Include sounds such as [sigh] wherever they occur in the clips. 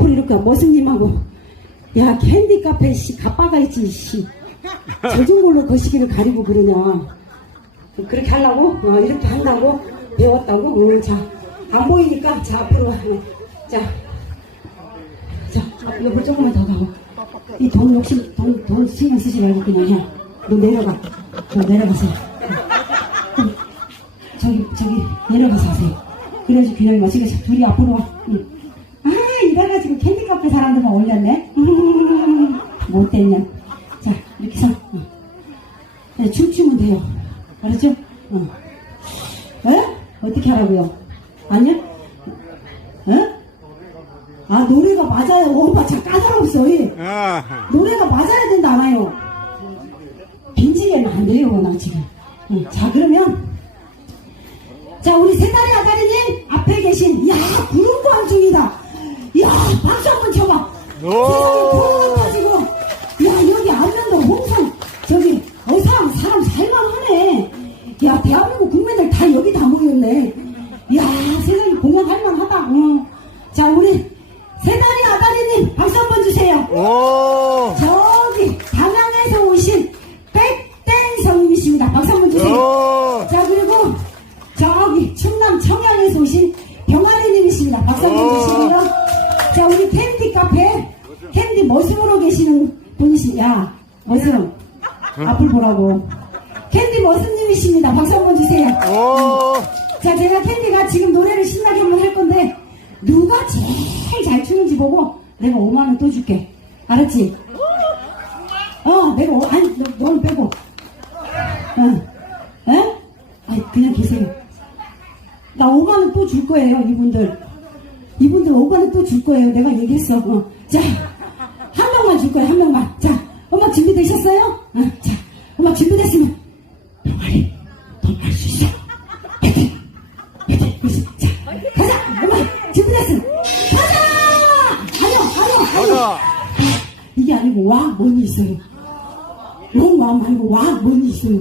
앞으로 이렇게 머슴님하고 야 캔디 카페 씨 가빠가 있지 씨 저준 걸로 거시기를 가리고 그러냐 그렇게 하려고 어, 이렇게 한다고 배웠다고 응, 자안 보이니까 자 앞으로 와. 자 자, 옆으로 조금만 더 가고. 이 돈 욕심, 돈, 돈 신경 쓰지 말고 그냥 해. 너 내려가. 너 내려가세요. 응. 저기, 저기, 내려가서 하세요. 그래야지 균형이 자, 둘이 앞으로 와. 응. 아, 이래가지고 캔디 카페 사람들만 올렸네. 음, [laughs] 못됐냐. 자, 이렇게 서. 응. 네, 춤추면 돼요. 알았죠? 응. 에? 어떻게 하라고요? 아니요? 에? 아 노래가 맞아요. 오빠 참 까다롭어. 이. 아, 노래가 맞아야 된다 않아요. 빈지게는 안 돼요. 나 지금. 응, 자 그러면 자 우리 세다리 아다리님 앞에 계신 야 구름광 중이다. 야 박수 한번 쳐봐. 오. 카페 캔디 머슴으로 계시는 분이시 야 머슴 앞을 보라고 캔디 머슴님이십니다. 박수 한번 주세요. 오, 자, 제가 캔디가 지금 노래를 신나게 한번 할 건데, 누가 제일 잘 추는지 보고, 내가 5만원 또 줄게. 알았지? 어, 내가, 오- 아니, 너, 넌 빼고. 어, 에? 아니, 그냥 계세요. 나 5만원 또 줄 거예요, 이분들. 이분들 5만원 또줄 거예요. 내가 얘기했어. 어. 자, 한 명만 줄 거예요, 한 명만. 자, 음악 준비되셨어요? 어, 자, 음악 준비됐으면. 화이팅! 화이팅! 그렇지. 자, 가자! 음악 준비됐어! 가자! 아니요, 아니요, 아니요! 가자. 이게 아니고, 와, 뭔이 있어요. 용와 말고, 와, 뭔이 있어요.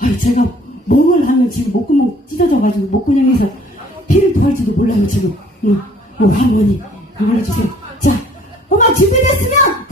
아 제가 멍을 하면 지금 목구멍 찢어져가지고 목구멍에서 피를 토할지도 몰라요, 지금. 응. 요 할머니 그걸 해주세요. 자, 엄마 준비됐으면